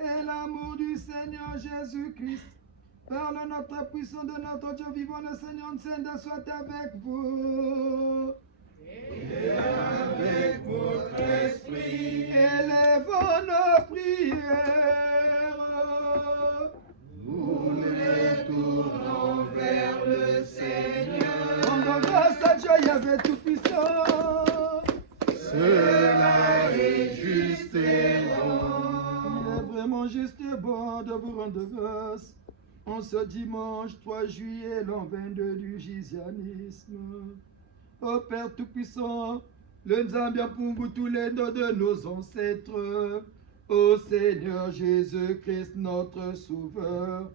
et l'amour du Seigneur Jésus-Christ, par le notre puissant de notre Dieu vivant, le Seigneur Saint, soit avec vous. Et avec votre esprit. Élevons nos prières. Nous les tournons vers le Seigneur. Rendons grâce à Dieu, Yahvé Tout-Puissant. Cela est juste et bon. Il est vraiment juste et bon de vous rendre grâce en ce dimanche 3 juillet, l'an 22 du Gisianisme. Ô Père Tout-Puissant, le Nzambia pour vous tous les noms de nos ancêtres. Ô Seigneur Jésus-Christ, notre Sauveur.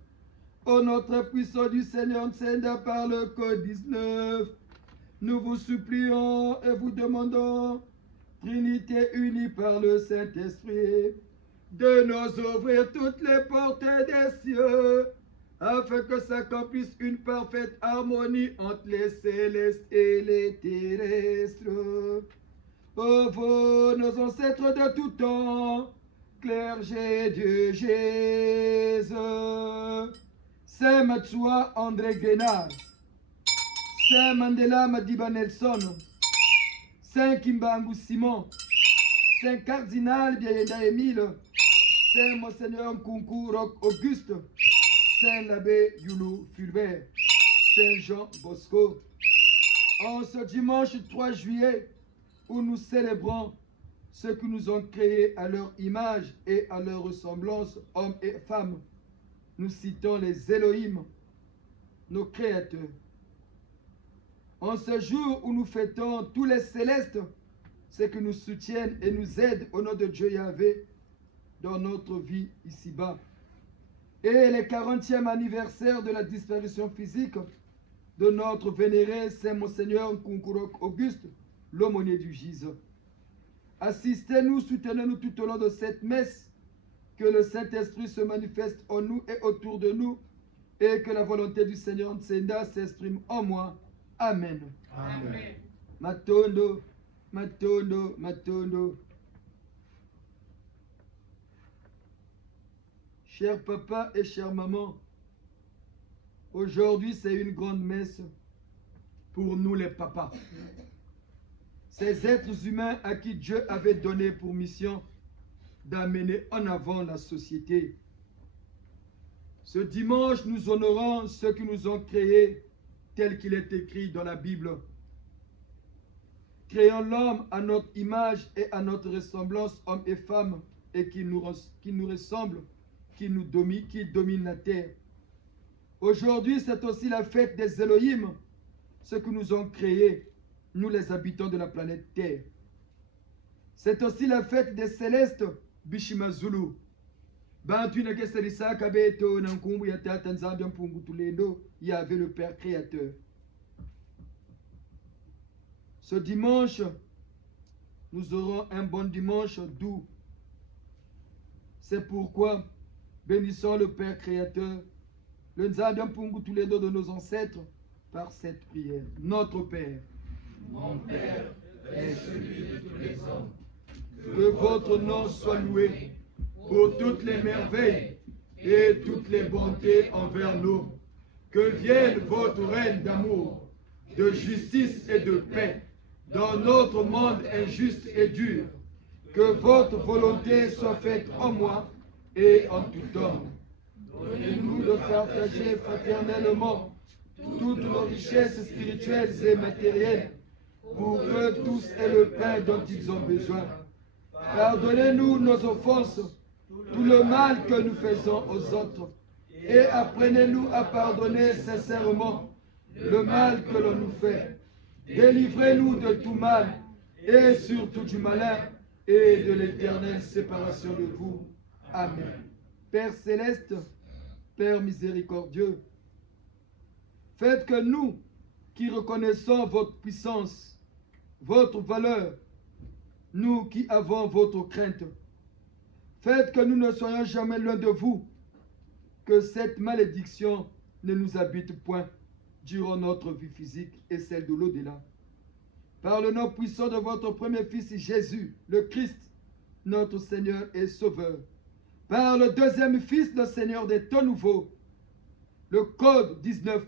Ô notre puissant du Seigneur Nsenda par le Code 19, nous vous supplions et vous demandons, Trinité unie par le Saint-Esprit, de nous ouvrir toutes les portes des cieux, afin que s'accomplisse une parfaite harmonie entre les célestes et les terrestres. Ô vous, nos ancêtres de tout temps, clergé de Jésus, Saint Matsua André Guénard, Saint Mandela Madiba Nelson, Saint Kimbangu Simon, Saint Cardinal Biayenda Émile, Saint Monseigneur Nkunku Auguste, Saint l'abbé Youlou Fulbert, Saint Jean Bosco. En ce dimanche 3 juillet, où nous célébrons ceux qui nous ont créés à leur image et à leur ressemblance, hommes et femmes, nous citons les Elohim, nos créateurs. En ce jour où nous fêtons tous les célestes, ceux qui nous soutiennent et nous aident au nom de Dieu Yahvé dans notre vie ici-bas. Et les 40e anniversaire de la disparition physique de notre vénéré Saint Monseigneur Nkunku Auguste, l'aumônier du Gise. Assistez-nous, soutenez-nous tout au long de cette messe, que le Saint-Esprit se manifeste en nous et autour de nous, et que la volonté du Seigneur Nsenda s'exprime en moi. Amen. Amen. Matondo, matondo, matondo. Cher papa et chère maman, aujourd'hui c'est une grande messe pour nous les papas. Ces êtres humains à qui Dieu avait donné pour mission d'amener en avant la société. Ce dimanche, nous honorons ceux qui nous ont créés tel qu'il est écrit dans la Bible. Créons l'homme à notre image et à notre ressemblance, hommes et femmes, et qui nous ressemble, qui domine la terre. Aujourd'hui, c'est aussi la fête des Elohim, ceux qui nous ont créés, nous les habitants de la planète Terre. C'est aussi la fête des célestes, Bishima Zulu. Il y avait le Père Créateur. Ce dimanche, nous aurons un bon dimanche doux. C'est pourquoi, bénissons le Père Créateur, le Nzambian Pungu tous les deux de nos ancêtres, par cette prière. Notre Père, Mon Père est celui de tous les hommes. que votre nom soit loué pour toutes les merveilles et toutes les bontés envers nous. Que vienne votre règne d'amour, de justice et de paix dans notre monde injuste et dur. Que votre volonté soit faite en moi et en tout homme. Donnez-nous de partager fraternellement toutes nos richesses spirituelles et matérielles pour que tous aient le pain dont ils ont besoin. Pardonnez-nous nos offenses, tout le mal que nous faisons aux autres, et apprenez-nous à pardonner sincèrement le mal que l'on nous fait. Délivrez-nous de tout mal, et surtout du malin, et de l'éternelle séparation de vous. Amen. Père céleste, Père miséricordieux, faites que nous, qui reconnaissons votre puissance, votre valeur, nous qui avons votre crainte, faites que nous ne soyons jamais loin de vous, que cette malédiction ne nous habite point durant notre vie physique et celle de l'au-delà. Par le nom puissant de votre premier Fils Jésus, le Christ, notre Seigneur et Sauveur, par le deuxième Fils, le Seigneur des temps nouveaux, le Code 19,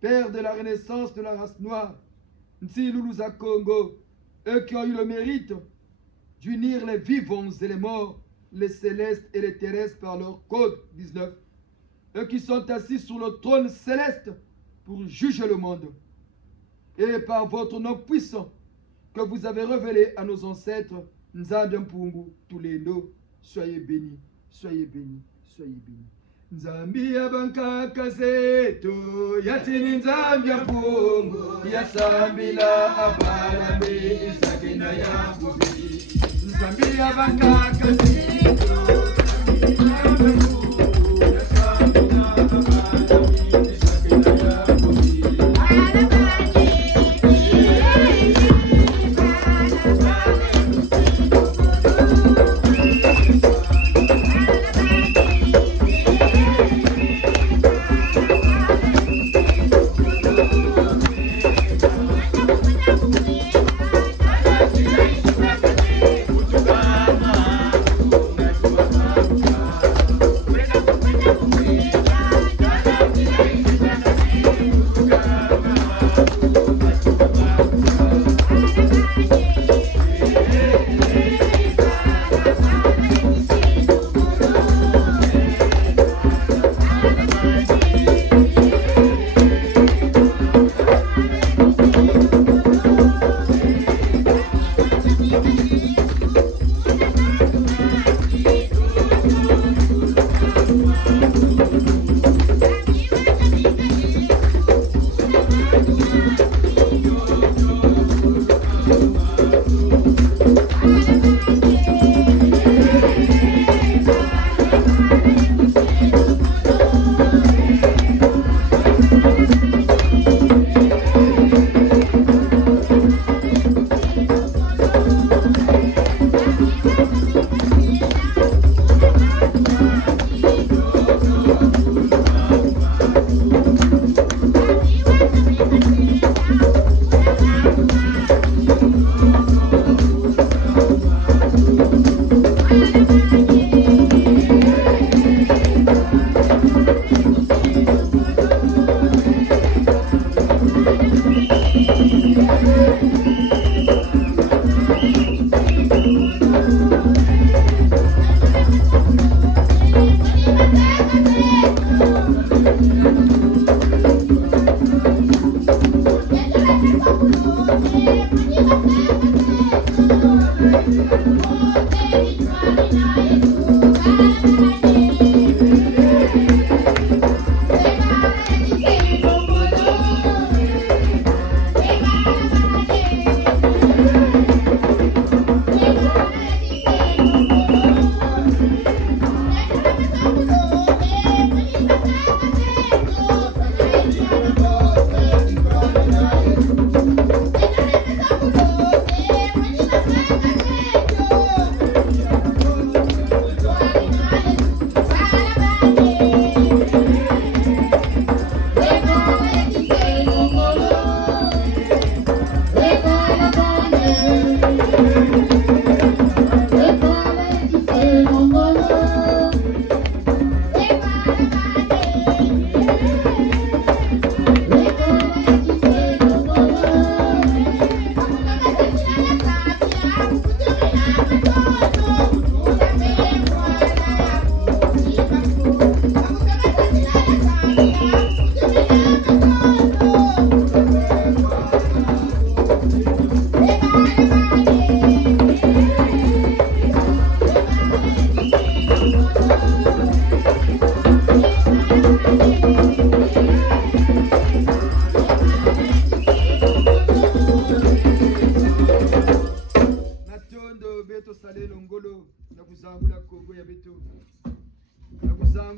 Père de la renaissance de la race noire, Ntsiloulouza Congo, eux qui ont eu le mérite d'unir les vivants et les morts, les célestes et les terrestres par leur Code 19, eux qui sont assis sur le trône céleste pour juger le monde. Et par votre nom puissant que vous avez révélé à nos ancêtres, Nzambian Pungu, tous les noms, soyez bénis, soyez bénis, soyez bénis. Nzambia banka kazeto yatini Nzambia Pungu yasambila abalami isakina ya bubi. Nzambia banka kazeto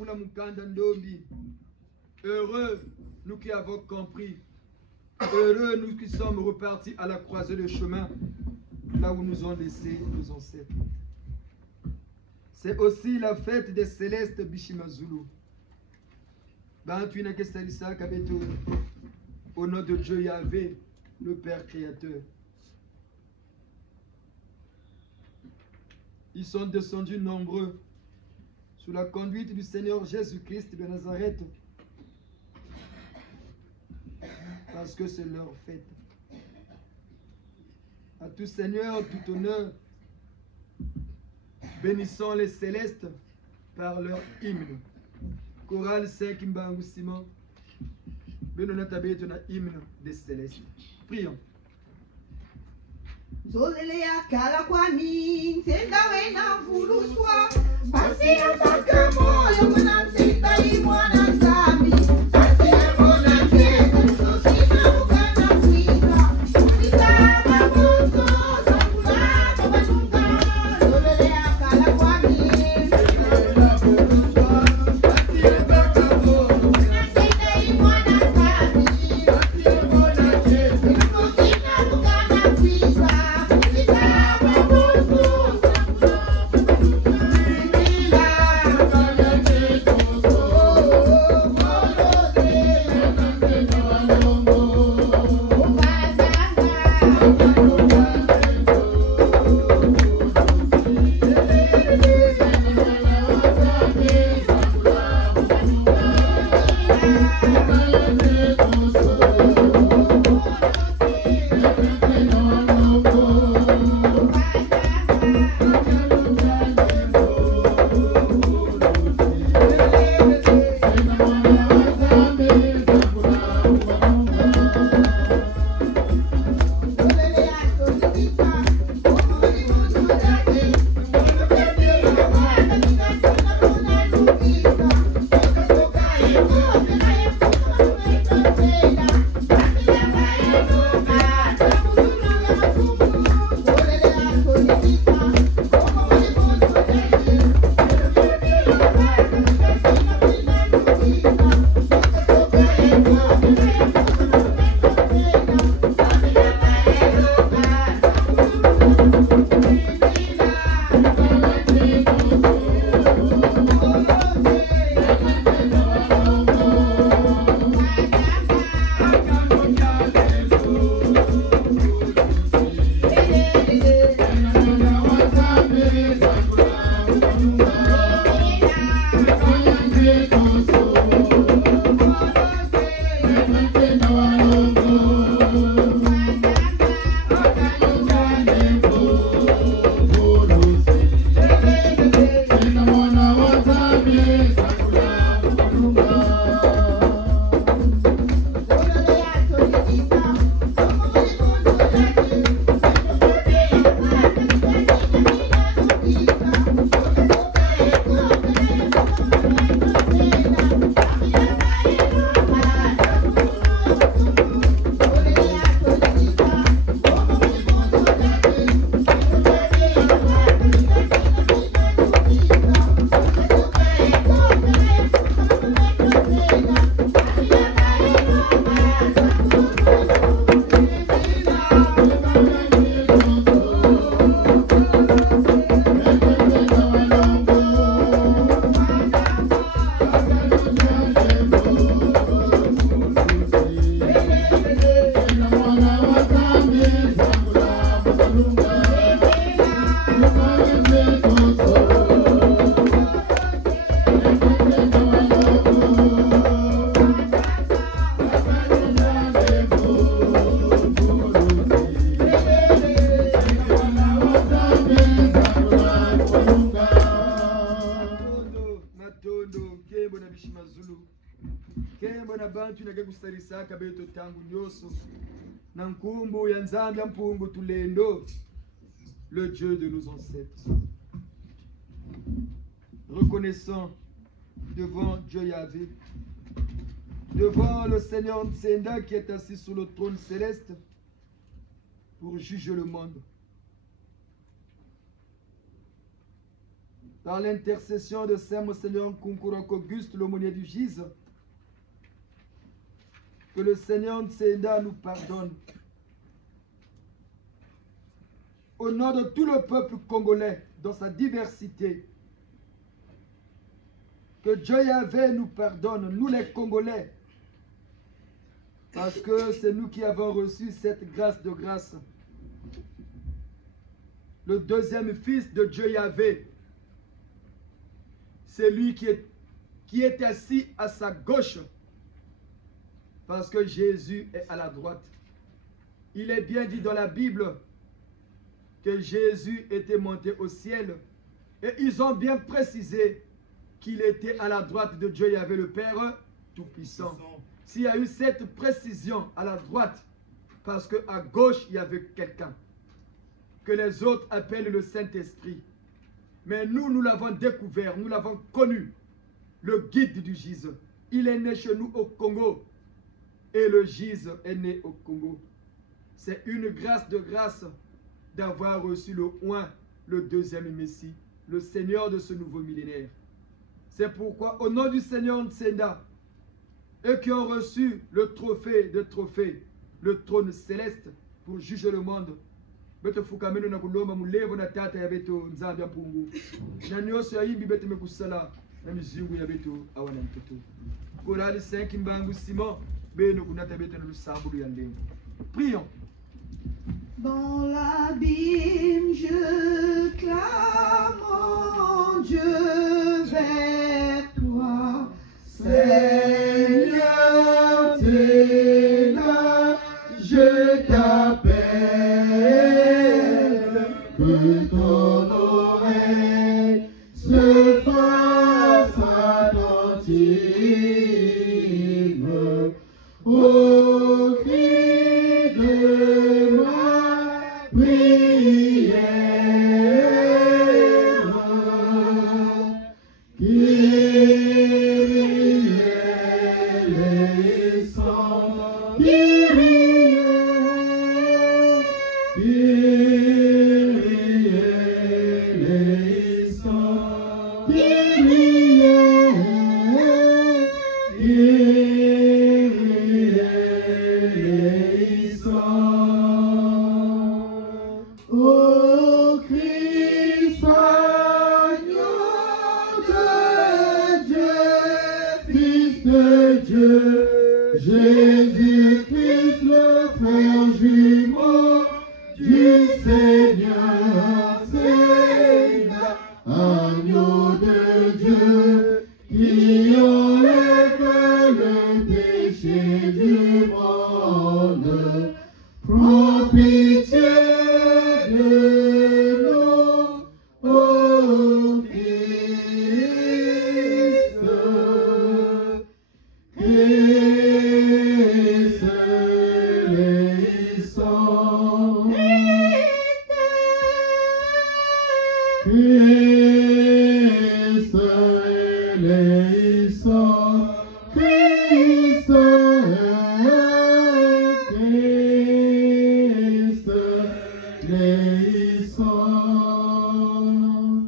Moula Mukanda Ndombi. Heureux nous qui avons compris. Heureux nous qui sommes repartis à la croisée de chemin, là où nous ont laissé nos ancêtres. C'est aussi la fête des célestes Bishimazulu. Au nom de Dieu Yahvé, le Père Créateur. Ils sont descendus nombreux sous la conduite du Seigneur Jésus-Christ de Nazareth, parce que c'est leur fête. À tout Seigneur, tout honneur, bénissons les célestes par leur hymne. Chorale 5 Mbangu Simon, bénonatabe ton hymne des célestes. Prions. Zolelea kala kwani tenda wena vuluswa basi ataka moyo mwana tenda imwana zambi basi mwana kesa tusina ukana kuiza unikaba moto sakula babanunga zolelea kala kwani tenda wena vuluswa basi ataka moyo mwana tenda imwana zambi basi mwana kesa tusina ukana kuiza le Dieu de nos ancêtres. Reconnaissant devant Dieu Yahvé, devant le Seigneur Ntsenda qui est assis sur le trône céleste pour juger le monde. Dans l'intercession de Saint Monseigneur Nkunkurok Auguste, l'aumônier du Gise, que le Seigneur Ntsenda nous pardonne. Au nom de tout le peuple congolais, dans sa diversité, que Dieu Yahvé nous pardonne, nous les Congolais, parce que c'est nous qui avons reçu cette grâce de grâce. Le deuxième fils de Dieu Yahvé, c'est lui qui est assis à sa gauche, parce que Jésus est à la droite. Il est bien dit dans la Bible que Jésus était monté au ciel, et ils ont bien précisé qu'il était à la droite de Dieu Yahvé le Père Tout-Puissant. S'il y a eu cette précision à la droite, parce qu'à gauche, il y avait quelqu'un que les autres appellent le Saint-Esprit. Mais nous l'avons découvert, nous l'avons connu, le guide du Gise. Il est né chez nous au Congo et le Gise est né au Congo. C'est une grâce de grâce d'avoir reçu le oint, le deuxième Messie, le Seigneur de ce nouveau millénaire. C'est pourquoi, au nom du Seigneur Ntsenda, eux qui ont reçu le trophée de trophées, le trône céleste pour juger le monde, beto fukameno na kulomba mulevo na tata ya beto nzambi ya mpungu na nyoso ya imbi beto mekusala na mizungu ya beto awana mtoto korali 5 mbangu Simon beno kunata beto na lusambulu ya ndengo. Prions. Dans l'abîme, je clame, mon Dieu, vers toi. Seigneur, t'es là, je t'appelle, que ton oreille se fasse attentive au cri de ma prière. Ô Christ, agneau de Dieu, Fils de Dieu, Jésus-Christ, le frère jumeau du Seigneur, c'est agneau de Dieu qui enlève le péché du monde. Prends pitié de nous, ô Christ. Christ les sangs. Christ les sangs. Christ les sangs.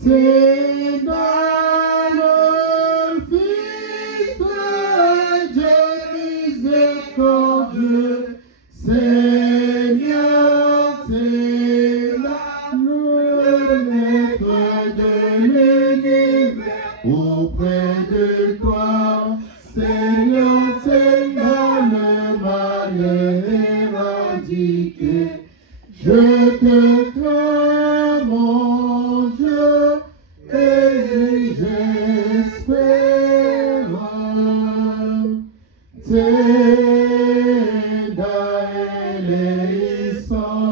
C'est dans le Fils de Dieu miséricordieux, Seigneur, c'est là le maître de l'univers. Auprès de toi, Seigneur, c'est là le mal éradiqué. Je te crains, mon Dieu, et j'espère. Zenda eleison,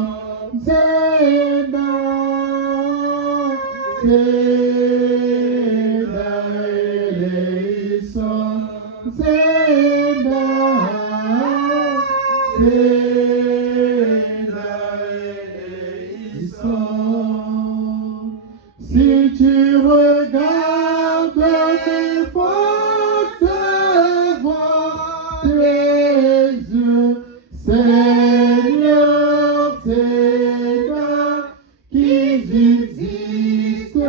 Zenda, Zenda eleison, Zenda, Zenda eleison. Si tu regardes mes fortes voix, tes yeux, Seigneur, c'est là qu'ils existent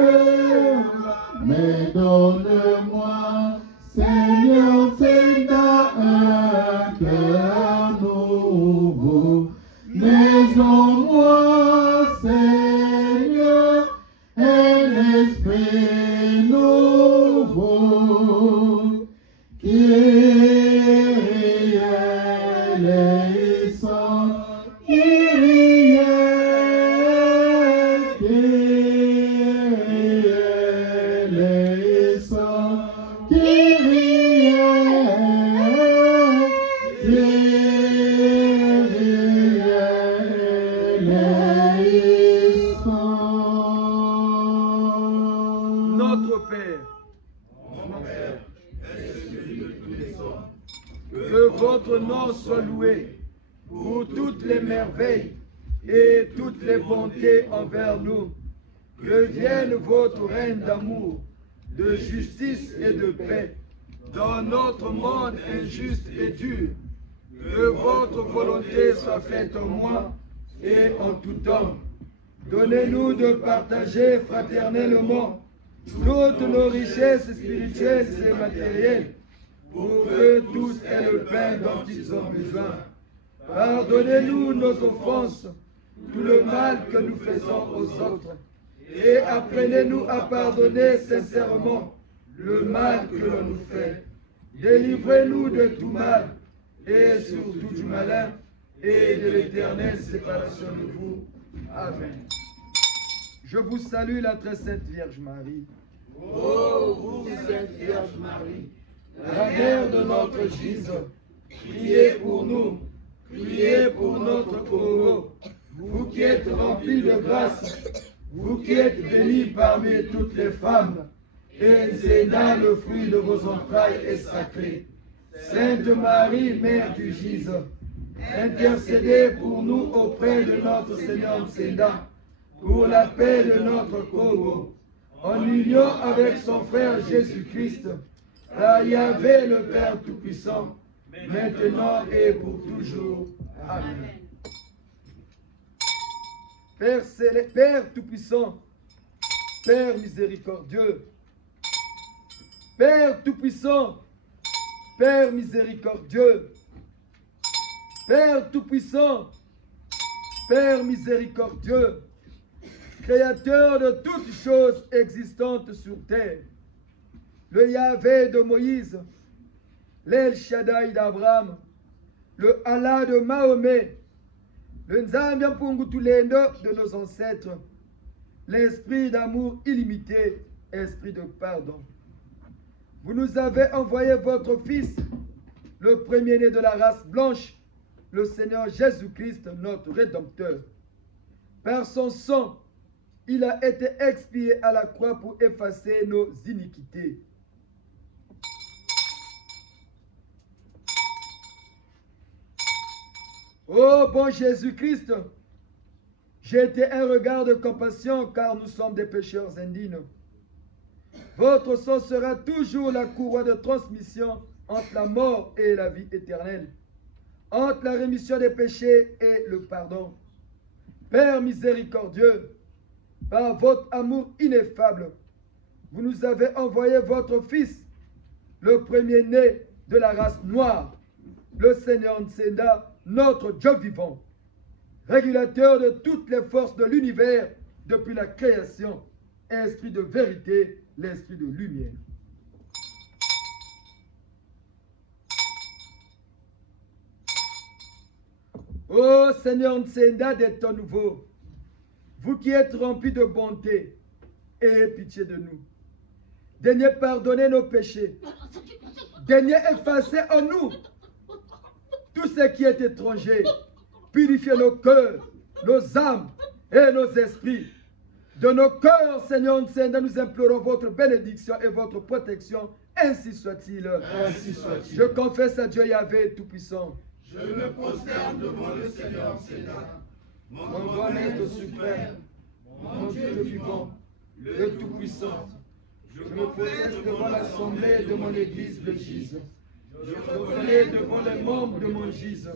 votre nom soit loué pour toutes les merveilles et toutes les bontés envers nous. Que vienne votre règne d'amour, de justice et de paix dans notre monde injuste et dur. Que votre volonté soit faite en moi et en tout homme. Donnez-nous de partager fraternellement toutes nos richesses spirituelles et matérielles pour que tous aient le pain dont ils ont besoin. Pardonnez-nous nos offenses, tout le mal que nous faisons aux autres, et apprenez-nous à pardonner sincèrement le mal que l'on nous fait. Délivrez-nous de tout mal, et surtout du malin, et de l'éternelle séparation de vous. Amen. Je vous salue, la très sainte Vierge Marie. Ô vous, Sainte Vierge Marie, La mère de notre Jésus, priez pour nous, priez pour notre Congo, vous qui êtes remplis de grâce, vous qui êtes bénie parmi toutes les femmes, et Zéna, le fruit de vos entrailles, est sacré. Sainte Marie, Mère du Jésus, intercédez pour nous auprès de notre Seigneur Zéna, pour la paix de notre Congo, en union avec son frère Jésus-Christ, par Yahvé le Père Tout-Puissant, maintenant et pour toujours. Amen. Père Tout-Puissant, Père miséricordieux, Père Tout-Puissant, Père miséricordieux, Père Tout-Puissant, Père miséricordieux, Créateur de toutes choses existantes sur terre, le Yahvé de Moïse, l'El Shaddai d'Abraham, le Allah de Mahomet, le Nzambi Mpungutulendo de nos ancêtres, l'esprit d'amour illimité, esprit de pardon. Vous nous avez envoyé votre Fils, le premier-né de la race blanche, le Seigneur Jésus-Christ, notre Rédempteur. Par son sang, il a été expié à la croix pour effacer nos iniquités. Ô bon Jésus-Christ, jetez un regard de compassion car nous sommes des pécheurs indignes. Votre sang sera toujours la courroie de transmission entre la mort et la vie éternelle, entre la rémission des péchés et le pardon. Père miséricordieux, par votre amour ineffable, vous nous avez envoyé votre Fils, le premier-né de la race noire, le Seigneur Nsenda, notre Dieu vivant, régulateur de toutes les forces de l'univers depuis la création, esprit de vérité, l'esprit de lumière. Ô Seigneur Nsenda des temps nouveaux, vous qui êtes remplis de bonté, ayez pitié de nous. Daignez pardonner nos péchés. Daignez effacer en nous tout ce qui est étranger. Purifiez nos cœurs, nos âmes et nos esprits. De nos cœurs, Seigneur Nsenda, nous implorons votre bénédiction et votre protection. Ainsi soit-il. ainsi soit-il. Je confesse à Dieu Yahvé Tout-Puissant. Je me prosterne devant le Seigneur Nsenda, Mon grand Maître suprême, mon Dieu vivant, le Tout-Puissant. Je me prosterne devant l'assemblée de mon Église de Jésus. Je reconnais devant les membres de mon Jésus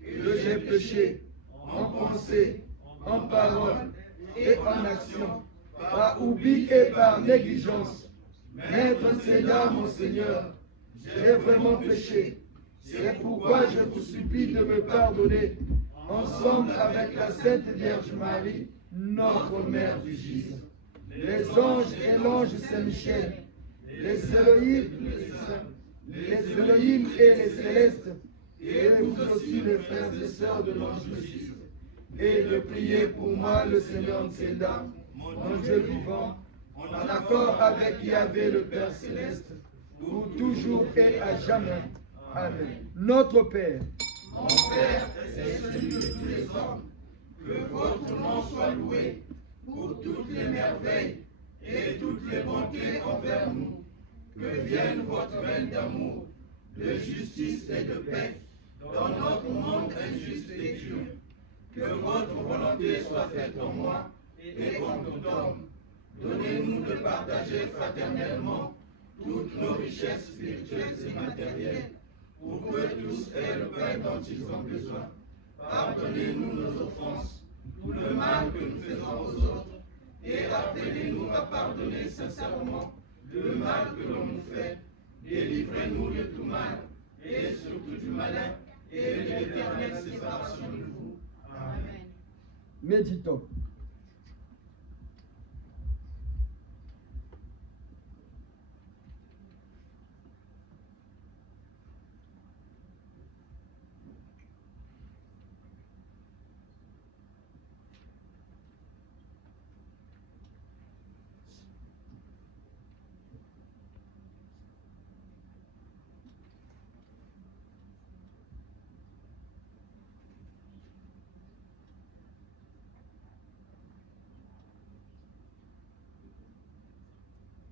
que j'ai péché en pensée, en parole et en action, par oubli et par négligence. Maître Nsenda, mon Seigneur, j'ai vraiment péché. C'est pourquoi je vous supplie de me pardonner, ensemble avec la Sainte Vierge Marie, notre Mère du Jésus, les anges et l'ange Saint-Michel, les Elohim et les célestes, et vous aussi les frères et sœurs de l'ange Jésus, et de prier pour moi le Seigneur Nsenda, mon Dieu vivant, en accord avec Yahvé le Père Céleste, pour toujours et à jamais. Amen. Notre Père, Mon Père est celui de tous les hommes. Que votre nom soit loué pour toutes les merveilles et toutes les bontés envers nous. Que vienne votre règne d'amour, de justice et de paix dans notre monde injuste et dur. Que votre volonté soit faite en moi et en tout homme. Donnez-nous de partager fraternellement toutes nos richesses spirituelles et matérielles, pour que tous aient le pain dont ils ont besoin. Pardonnez-nous nos offenses, tout le mal que nous faisons aux autres, et appelez-nous à pardonner sincèrement le mal que l'on nous fait. Délivrez-nous de tout mal, et surtout du malin, et de l'éternelle séparation de vous. Amen. Méditons.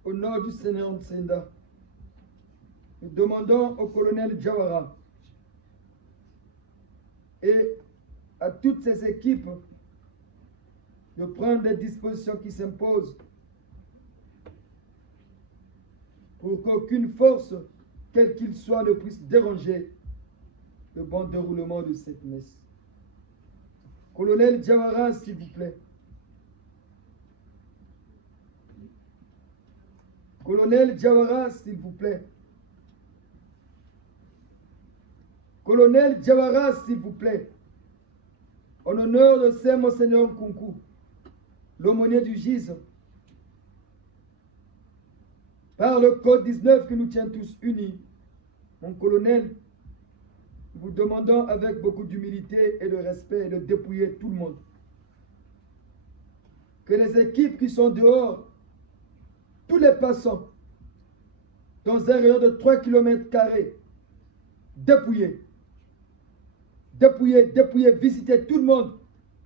Au nom du Seigneur Ntsenda, nous demandons au colonel Jawara et à toutes ses équipes de prendre les dispositions qui s'imposent pour qu'aucune force, quelle qu'il soit, ne puisse déranger le bon déroulement de cette messe. Colonel Jawara, s'il vous plaît. Colonel Jawara, s'il vous plaît. Colonel Jawara, s'il vous plaît. En honneur de Saint Monseigneur Nkunku, l'aumônier du Gise, par le code 19 qui nous tient tous unis, mon colonel, nous vous demandons avec beaucoup d'humilité et de respect de dépouiller tout le monde. Que les équipes qui sont dehors, tous les passants, dans un rayon de 3 km², dépouillés, visitez tout le monde,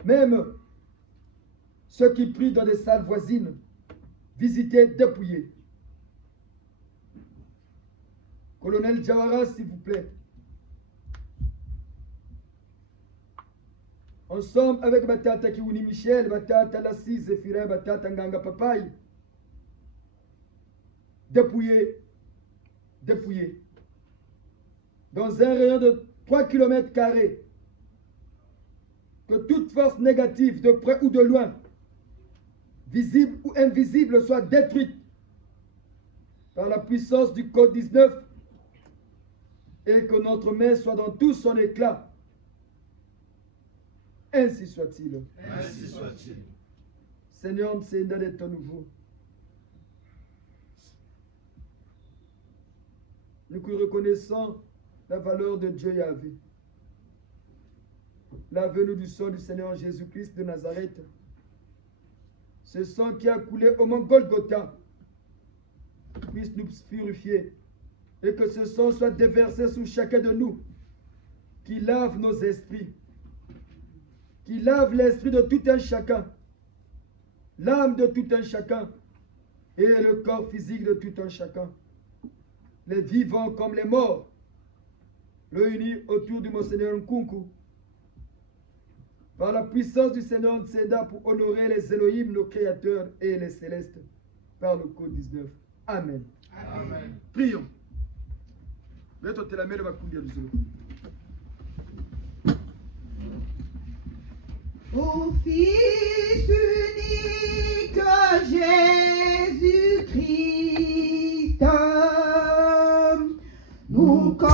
même ceux qui prient dans des salles voisines, visitez, dépouillez. Colonel Jawara, s'il vous plaît. Ensemble avec Batata Kiwuni Michel, Batata Lassi Zéphirin, Batata Nganga Papaye, dépouillé, dans un rayon de 3 km², que toute force négative, de près ou de loin, visible ou invisible, soit détruite par la puissance du code 19 et que notre main soit dans tout son éclat. Ainsi soit-il. Ainsi soit-il. Seigneur, c'est d'être à nouveau. Nous reconnaissons la valeur de Dieu Yahvé. La venue du sang du Seigneur Jésus-Christ de Nazareth. Ce sang qui a coulé au mont Golgotha puisse nous purifier et que ce sang soit déversé sur chacun de nous, qui lave nos esprits, qui lave l'esprit de tout un chacun, l'âme de tout un chacun et le corps physique de tout un chacun. Les vivants comme les morts, réunis autour du Monseigneur Nkunku, par la puissance du Seigneur Ntsenda pour honorer les Elohim, nos créateurs et les célestes, par le code 19. Amen. Amen. Prions. Ô Fils unique Jésus-Christ, nous contemplons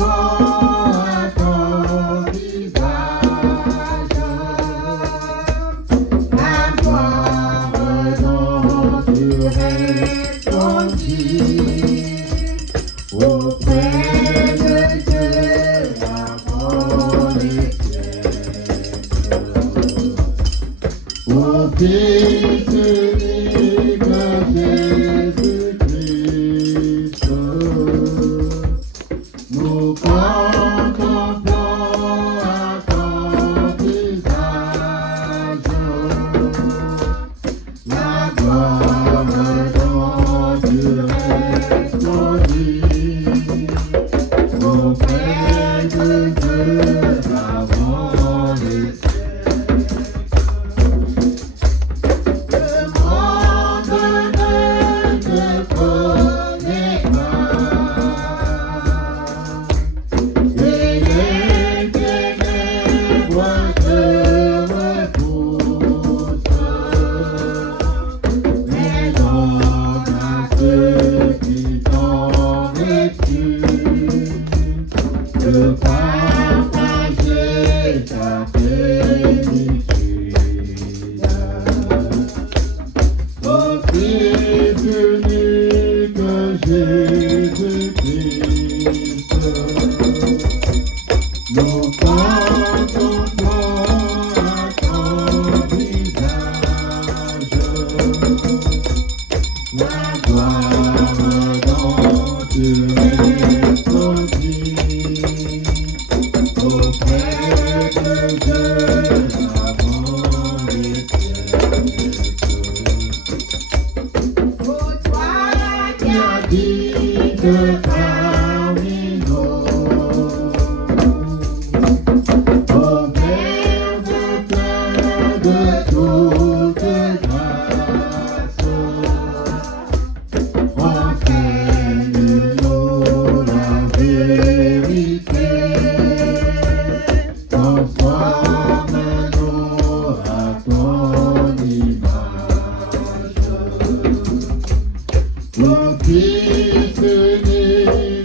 à ton visage, la gloire dont tu répondis auprès de Dieu, la bonne Ô Fils unique Jésus-Christ, nous contemplons à ton visage, la gloire dont tu répondis Christ. Nous contemplons ton visage, la gloire dont tu es sorti, auprès de Dieu avant les siècles. Ô toi qui Habite parmi nous, ô Verbe plein de toute grâce, enseigne-nous la vérité, transforme-nous à ton image. Mon Fils unique,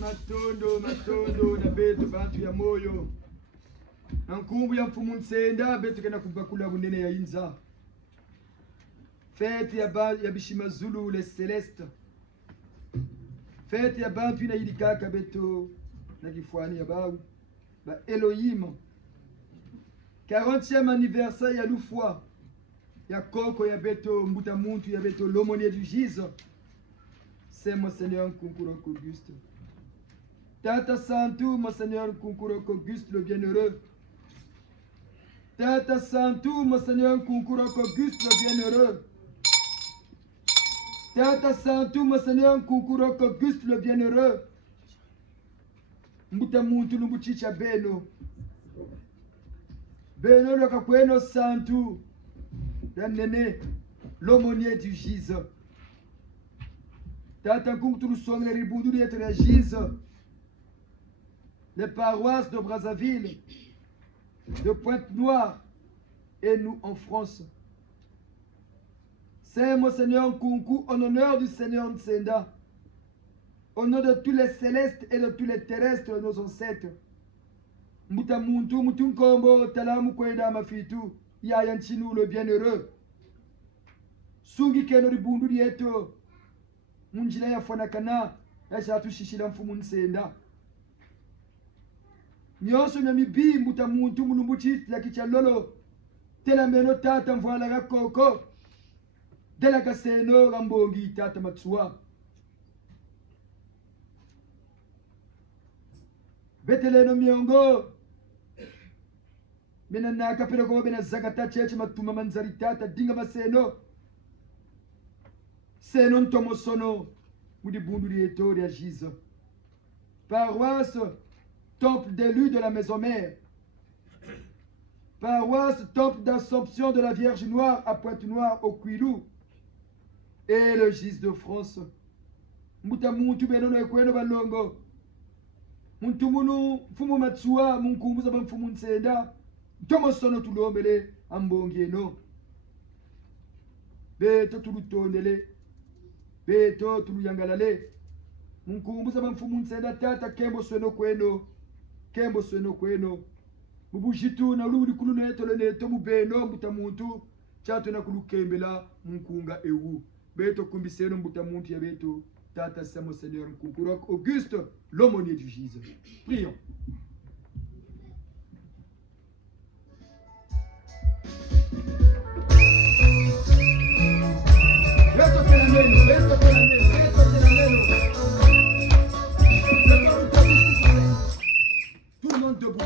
Matondo na betu bantu ya moyo na nkumbu ya mfumu nsenda betu kena kubakula bunene ya inza fete ya bishima Zulu les Celestes fete ya bantu ina yidikaka betu na kifwani ya bawu ba Elohim 40e anniversaire ya Lufwa ya koko ya beto mbuta muntu ya beto l'aumônier du Gise c'est Monseigneur Nkunkuroko Auguste. Tata Santou, Monseigneur Nkunkuroko Auguste le bienheureux. Tata Santou, Monseigneur Nkunkuroko Auguste le bienheureux. Tata Santou, Monseigneur Nkunkuroko Auguste le bienheureux. Mbuta muntu lumbuchicha beno. Beno le kakweno Santou. La nene, l'aumônier du Gise. Tata Nkunkuroko Songle ribundu yetu ya Gise. Les paroisses de Brazzaville, de Pointe-Noire et nous en France. C'est Monseigneur Nkunku, en honneur du Seigneur Nsenda, au nom de tous les célestes et de tous les terrestres de nos ancêtres. Mbuta muntu, mutunkombo, talamu kwenda mafitu, yaya nchinu le bienheureux. Sungi keno ribundu yeto, munjila ya fanakana, ya shatu shishila mfumu Nsenda. Nyonso nyamibi mbuta muntu mulumbuchi la kichalolo tela meno tata mvwala ga koko dela kaseno gambongi tata matsua beteleno miongo mena naka pere ko bena zakata cheche matuma manzari tata dinga maseno seno ntomo sono mudi bundu lieto ya Gise paroisse temple d'élu de la maison mère. Paroisse, temple d'Assomption de la Vierge Noire à Pointe-Noire au Quilou. Et le Gise de France. Muta muntu benono ekweno balongo. Muntu munu fumu matsua munkumbuza ba mfumu Nsenda. Tomo sono tulombele ambongeno. Beto tulutondele. Beto tuluyangalale. Munkumbuza ba mfumu Nsenda tata kembo sweno kweno. Kembo sweno kweno mubujitu na ulu likulu neto leneto mubeno mbuta muntu chato na kulukembela munkunga ewu beto kumbiseno mbuta muntu ya beto tata sa Monseigneur Nkunkuroko Auguste l'aumônier du Gise. Prions. Beto penameno, beto penameno, beto penameno. Tout le monde debout.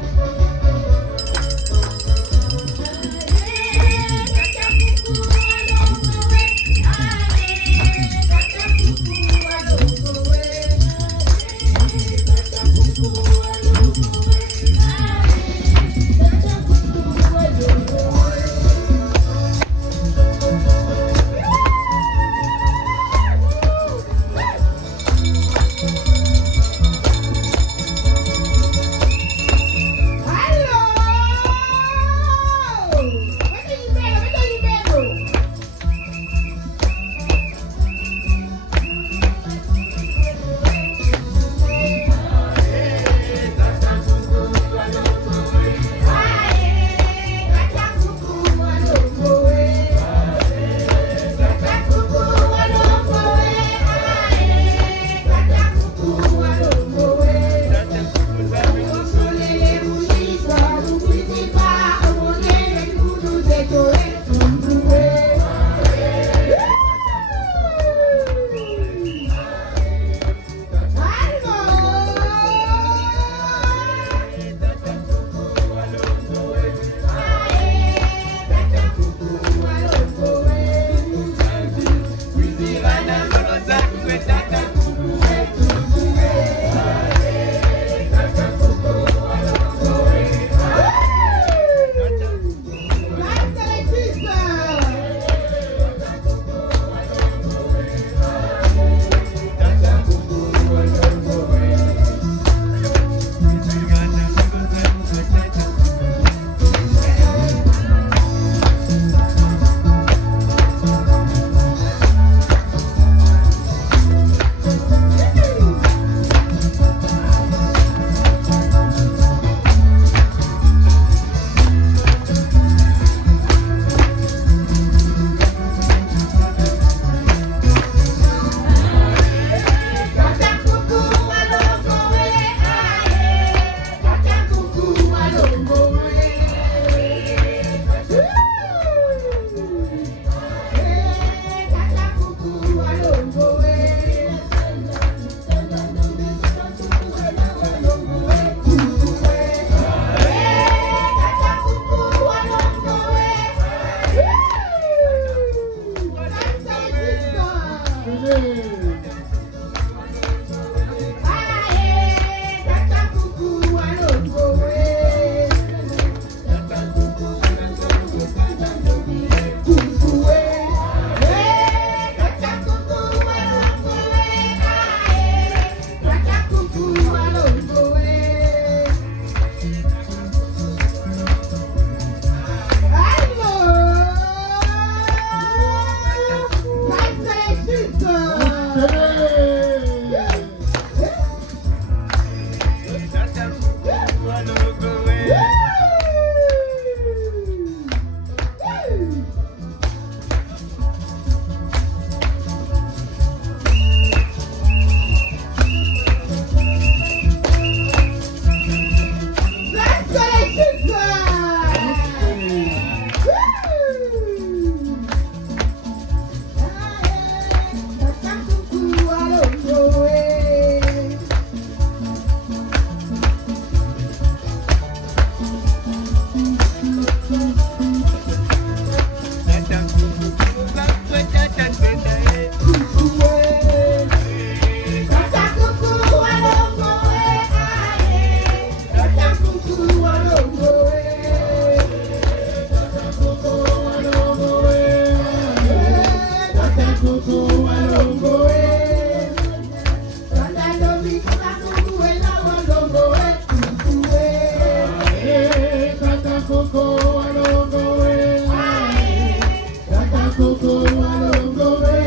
Coco Walongoé.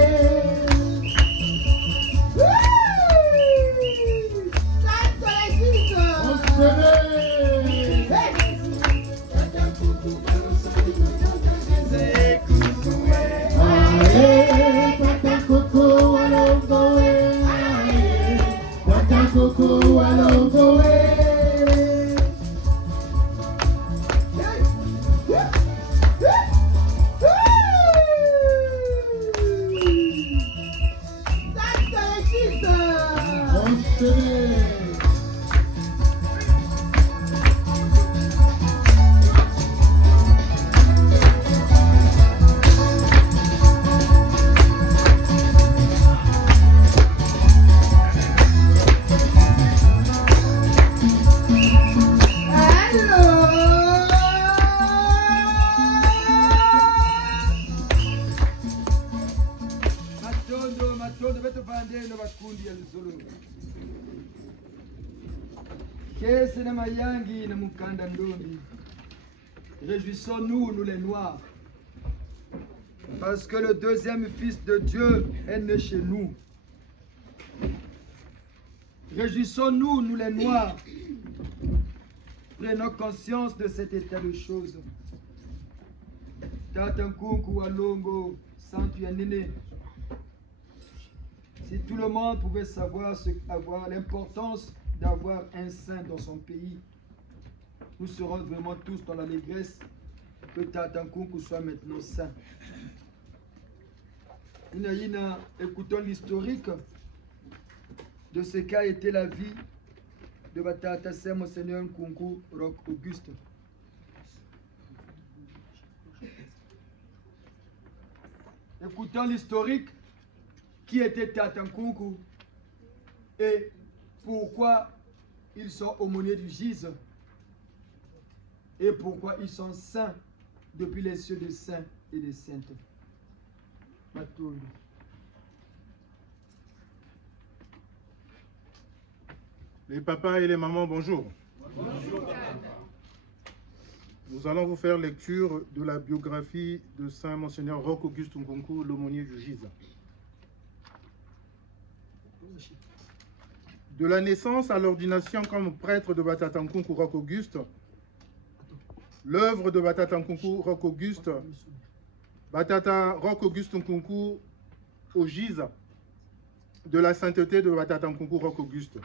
Réjouissons-nous, nous les Noirs, parce que le deuxième Fils de Dieu est né chez nous. Réjouissons-nous, nous les Noirs, prenons conscience de cet état de choses. Tatankunku Walongo, Santuyanine. Si tout le monde pouvait savoir avoir l'importance d'avoir un saint dans son pays, nous serons vraiment tous dans l'allégresse que Tatankunku soit maintenant saint. Écoutons l'historique de ce qu'a été la vie de Batata Saint Monseigneur Nkunku Roch Auguste. Écoutons l'historique qui était Tatankunku et pourquoi ils sont aumôniers du Gise et pourquoi ils sont saints depuis les cieux des saints et des saintes. Matondo. Les papas et les mamans, bonjour. Bonjour. Nous allons vous faire lecture de la biographie de Saint Monseigneur Roch Auguste Nkunku, l'aumônier du Gise. De la naissance à l'ordination comme prêtre de Batata Nkunku Roch Auguste, l'œuvre de Batata Nkunku Roch Auguste, Batata Roch Auguste Nkunku au Gise, de la sainteté de Batata Nkunku Roch Auguste.